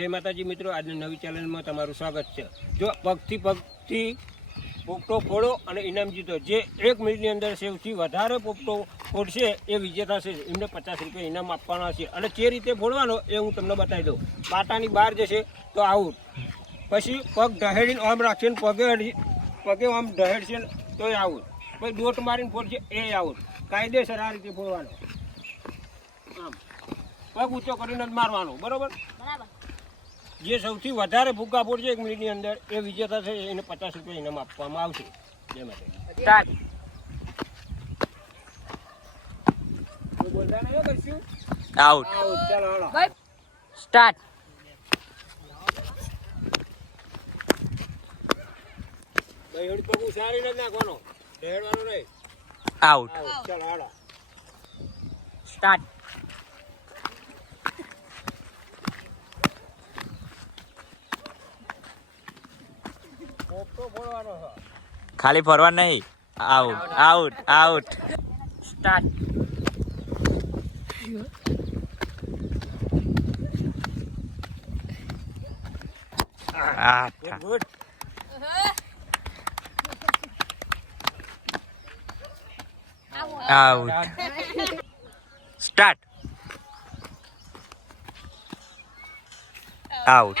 જય માતાજી મિત્રો, આજના નવી ચેનલમાં તમારું સ્વાગત છે. જો પગથી પગથી પોપટો ફોડો અને ઇનામ જીતો. જે એક મિનિટની અંદર સૌથી વધારે પોપટો ફોડશે એ વિજેતા છે એમને પચાસ રૂપિયા ઇનામ આપવાના છે. અને જે રીતે ફોડવાનો એ હું તમને બતાવી દઉં. પાટાની બહાર જશે તો આઉટ. પછી પગ ઢહેડીને આમ રાખશે ને પગે પગે આમ ઢહેડશે તો એ આઉટ. પછી દોટ મારીને ફોડશે એ આઉટ. કાયદેસર આ રીતે ફોડવાનો. આમ. પગ ઊંચો કરીને જ મારવાનો. બરોબર? બરાબર. જે સૌથી વધારે ભૂકા પડશે એક મિનિટની અંદર એ વિજેતા છે એને પચાસ રૂપિયા ઇનામ આપવામાં આવશે. જે માટે. સ્ટાર્ટ કોઈ બોલતા નહીં હો કરશું આઉટ સ્ટાર્ટ પગ સારી નથી નાખવાનો. નહીં. આઉટ આઉટ ચાલો હાલો. સ્ટાર્ટ પોપટો ફોડવાનો છે ખાલી ફરવા નહીં. Out out out. Start good out. Start out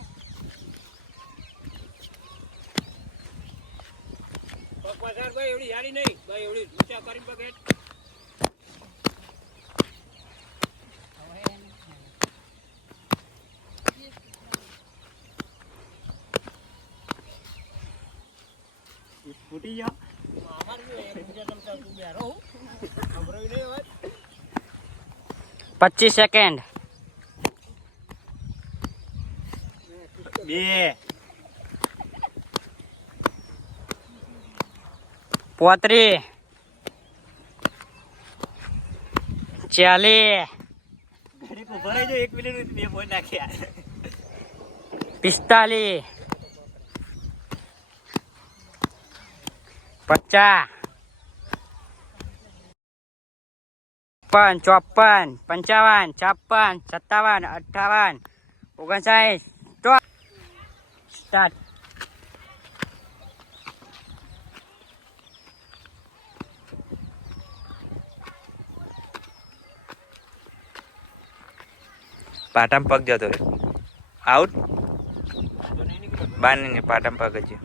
પગ ભાઈ એવડી યારી નહીં ભાઈ એવડી ઊંચા કરીને પગ ફૂટી ગયો અમારે બીજા તમે તું બેરો હું. નહીં અવાજ? પચીસ સેકન્ડ બે પોત્રી. ચાલી. પિસ્તાલી. પચાસ. પંચાવન ચોપન પંચાવન છપ્પન સત્તાવન અઠ્ઠાવન ઓગણસાઠ. સ્ટાર્ટ. પાટામાં પગ જતો રહ્યો. આઉટ? બહાર નહીં પાટામ પગ જ.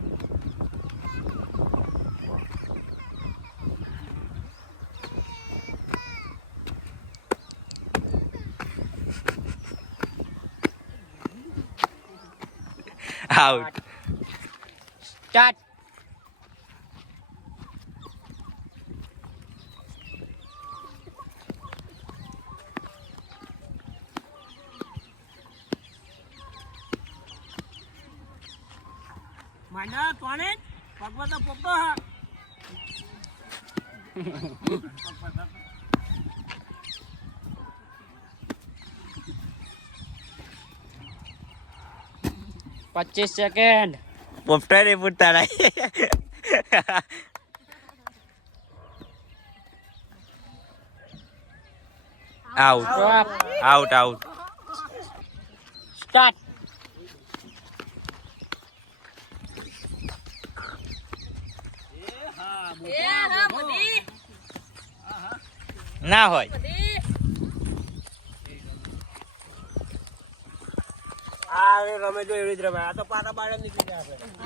આઉટ. સ્ટાર્ટ માંડા તોણે પગમાં તો પોપટો હા. પચીસ સેકન્ડ પોપટા રે પૂછતા આઉટ આઉટ આઉટ સ્ટાર્ટ ના હોય આ હવે રમે જો એવી જ રમાય આ તો પાટા બાળા નીકળી જાય હોય.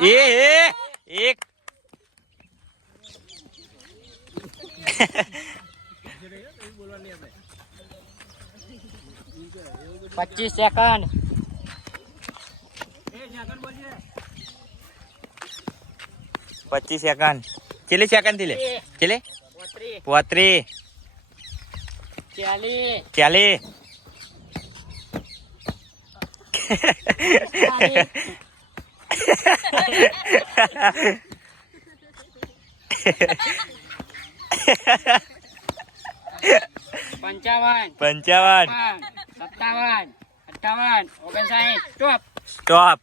એ એ એક. પચીસ સેકન્ડ. એ જાગર બોલજે. પચીસ સેકન્ડ. કેટલી સેકન્ડથી લે કેટલી પોત્રીસ પોત્રીસ ચાલીસ ચાલીસ પંચાવન પંચાવન છપ્પન, સત્તાવન અઠાવન ઓગણસાઠ સ્ટોપ સ્ટોપ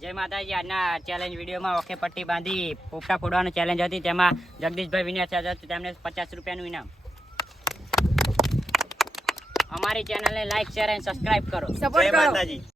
જય માતાજી. આજના ચેલેન્જ વિડીયોમાં ઓકે પટ્ટી બાંધી પોપટા ફોડવાનું ચેલેન્જ હતી. તેમાં જગદીશભાઈ વિનર છે તેમને પચાસ રૂપિયાનું ઇનામ. અમારી ચેનલને લાઈક શેર એન્ડ સબસ્ક્રાઇબ કરો. સપોર્ટ કરો